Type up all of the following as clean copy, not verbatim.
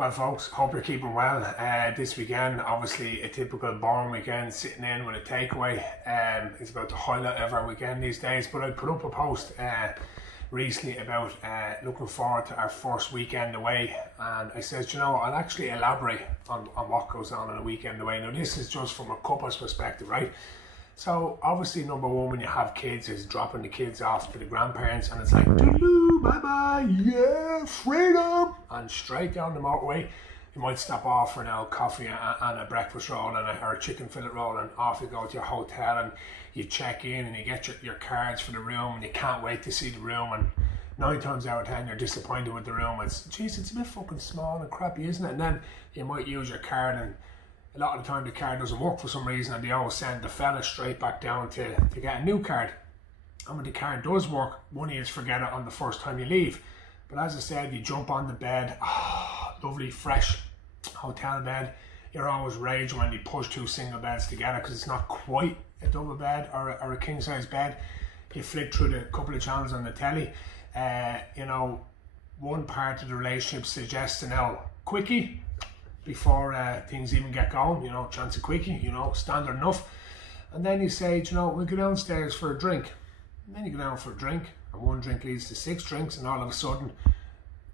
Well, folks, hope you're keeping well. This weekend, obviously a typical boring weekend, sitting in with a takeaway. It's about the highlight of our weekend these days. But I put up a post recently about looking forward to our first weekend away, and I said, you know, I'll actually elaborate on what goes on a weekend away. Now, this is just from a couple's perspective, right? So obviously, number one, when you have kids, is dropping the kids off to the grandparents, and it's like, doo-doo, bye-bye, yeah, freedom, and straight down the motorway. You might stop off for an old coffee and a breakfast roll or a chicken fillet roll, and off you go to your hotel, and you check in and you get your cards for the room, and you can't wait to see the room, and 9 times out of 10 you're disappointed with the room. It's a bit fucking small and crappy, isn't it? And then you might use your card, and a lot of the time the card doesn't work for some reason, and they always send the fella straight back down to get a new card. And when the card does work, one of you forget it on the first time you leave. But as I said, you jump on the bed, lovely fresh hotel bed. You're always raging when you push 2 single beds together because it's not quite a double bed or a king size bed. You flick through the couple of channels on the telly. You know, one part of the relationship suggests an quickie before things even get going, you know, chance of quickie, you know, standard enough. And then you say, you know, we'll go downstairs for a drink. And then you go down for a drink, and one drink leads to 6 drinks, and all of a sudden,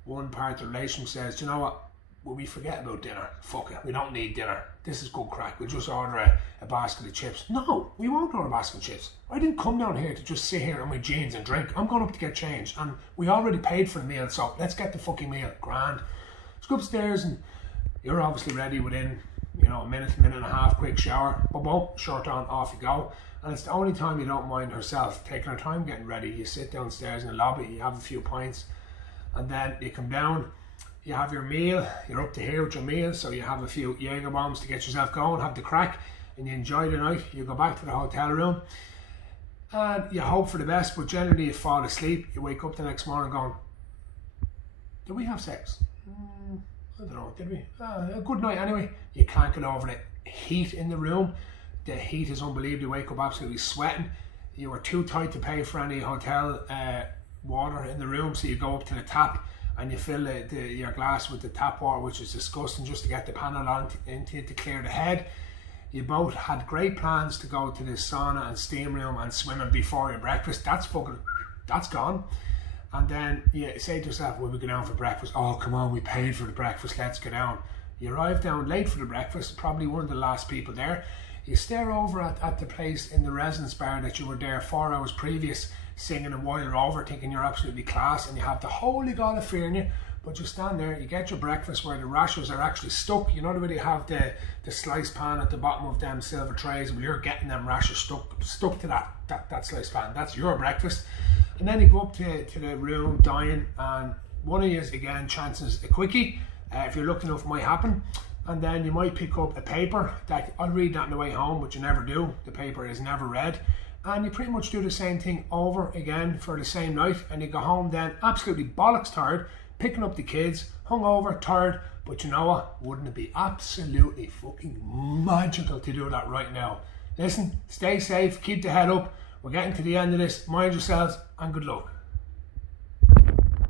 one part of the relationship says, you know what, will we forget about dinner? Fuck it, we don't need dinner. This is good crack, we'll just order a basket of chips. No, we won't order a basket of chips. I didn't come down here to just sit here in my jeans and drink. I'm going up to get changed, and we already paid for the meal, so let's get the fucking meal. Grand. Let's go upstairs, and you're obviously ready within, you know, a minute and a half, quick shower, boom, shirt on, off you go. And it's the only time you don't mind herself taking her time getting ready. You sit downstairs in the lobby, you have a few pints, and then you come down, you have your meal, you're up to here with your meal, so you have a few Jaeger bombs to get yourself going, have the crack, and you enjoy the night. You go back to the hotel room, and you hope for the best, but generally you fall asleep. You wake up the next morning going, did we have sex? I don't know, did we? A good night anyway. You can't get over the heat in the room. The heat is unbelievable. You wake up absolutely sweating. You were too tight to pay for any hotel water in the room, so you go up to the tap and you fill your glass with the tap water, which is disgusting, just to get the panel on into it to clear the head. You both had great plans to go to the sauna and steam room and swimming before your breakfast. That's gone. And then you say to yourself, will we go down for breakfast? Oh, come on, we paid for the breakfast, let's go down. You arrive down late for the breakfast, probably one of the last people there. You stare over at the place in the residence bar that you were there 4 hours previous, singing a while over, thinking you're absolutely class, and you have the holy god of fear in you. But you stand there, you get your breakfast where the rashers are actually stuck. You know the way they have the slice pan at the bottom of them silver trays? Well, you're getting them rashers stuck to that slice pan. That's your breakfast. And then you go up to the room, dying, and one of you is, again, chances a quickie. If you're lucky enough, might happen. And then you might pick up a paper that I'll read that on the way home, but you never do. The paper is never read. And you pretty much do the same thing over again for the same night, and you go home then absolutely bollocks tired, picking up the kids, hungover, tired. But you know what? Wouldn't it be absolutely fucking magical to do that right now? Listen, stay safe, keep the head up. We're getting to the end of this. Mind yourselves, and good luck.